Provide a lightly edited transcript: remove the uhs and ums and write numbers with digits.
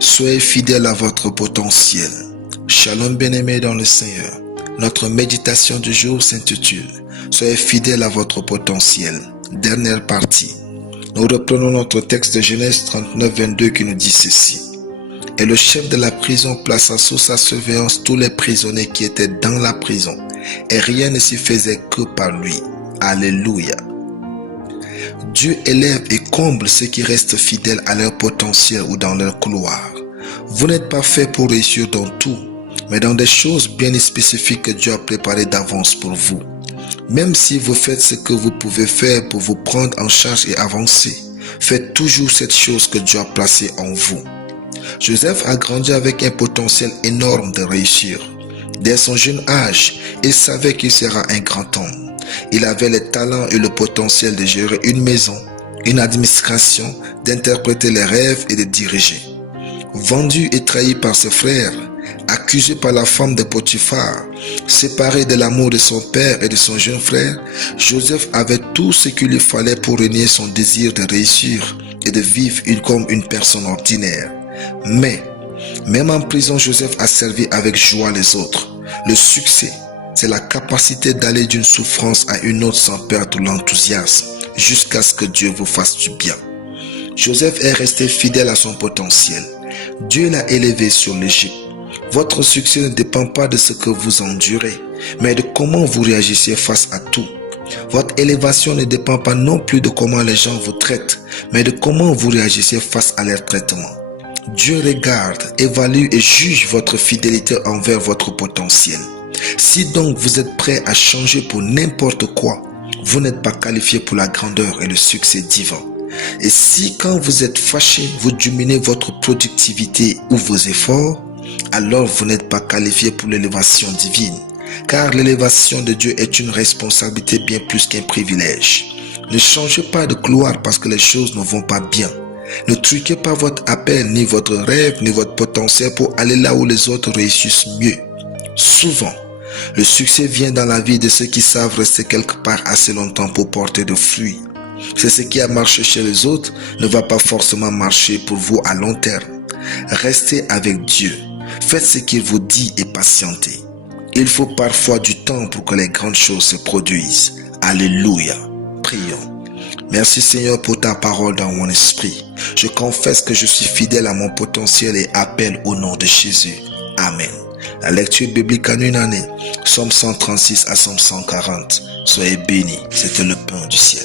Soyez fidèles à votre potentiel. Shalom bien-aimés dans le Seigneur. Notre méditation du jour s'intitule « Soyez fidèles à votre potentiel ». Dernière partie. Nous reprenons notre texte de Genèse 39, 22 qui nous dit ceci. « Et le chef de la prison plaça sous sa surveillance tous les prisonniers qui étaient dans la prison, et rien ne s'y faisait que par lui. » Alléluia. Dieu élève et comble ceux qui restent fidèles à leur potentiel ou dans leur couloir. Vous n'êtes pas fait pour réussir dans tout, mais dans des choses bien spécifiques que Dieu a préparées d'avance pour vous. Même si vous faites ce que vous pouvez faire pour vous prendre en charge et avancer, faites toujours cette chose que Dieu a placée en vous. Joseph a grandi avec un potentiel énorme de réussir. Dès son jeune âge, il savait qu'il sera un grand homme. Il avait le talent et le potentiel de gérer une maison, une administration, d'interpréter les rêves et de diriger. Vendu et trahi par ses frères, accusé par la femme de Potiphar, séparé de l'amour de son père et de son jeune frère, Joseph avait tout ce qu'il lui fallait pour renier son désir de réussir et de vivre comme une personne ordinaire. Mais, même en prison, Joseph a servi avec joie les autres. Le succès, c'est la capacité d'aller d'une souffrance à une autre sans perdre l'enthousiasme, jusqu'à ce que Dieu vous fasse du bien. Joseph est resté fidèle à son potentiel. Dieu l'a élevé sur l'Égypte. Votre succès ne dépend pas de ce que vous endurez, mais de comment vous réagissez face à tout. Votre élévation ne dépend pas non plus de comment les gens vous traitent, mais de comment vous réagissez face à leur traitement. Dieu regarde, évalue et juge votre fidélité envers votre potentiel. Si donc vous êtes prêt à changer pour n'importe quoi, vous n'êtes pas qualifié pour la grandeur et le succès divin. Et si quand vous êtes fâché, vous diminuez votre productivité ou vos efforts, alors vous n'êtes pas qualifié pour l'élévation divine. Car l'élévation de Dieu est une responsabilité bien plus qu'un privilège. Ne changez pas de couloir parce que les choses ne vont pas bien. Ne truquez pas votre appel, ni votre rêve, ni votre potentiel pour aller là où les autres réussissent mieux. Souvent, le succès vient dans la vie de ceux qui savent rester quelque part assez longtemps pour porter de fruits. C'est ce qui a marché chez les autres ne va pas forcément marcher pour vous à long terme. Restez avec Dieu. Faites ce qu'il vous dit et patientez. Il faut parfois du temps pour que les grandes choses se produisent. Alléluia. Prions. Merci Seigneur pour ta parole dans mon esprit. Je confesse que je suis fidèle à mon potentiel et appelle au nom de Jésus. Amen. La lecture biblique en une année, Psaume 136 à Psaume 140. Soyez bénis, c'était le pain du ciel.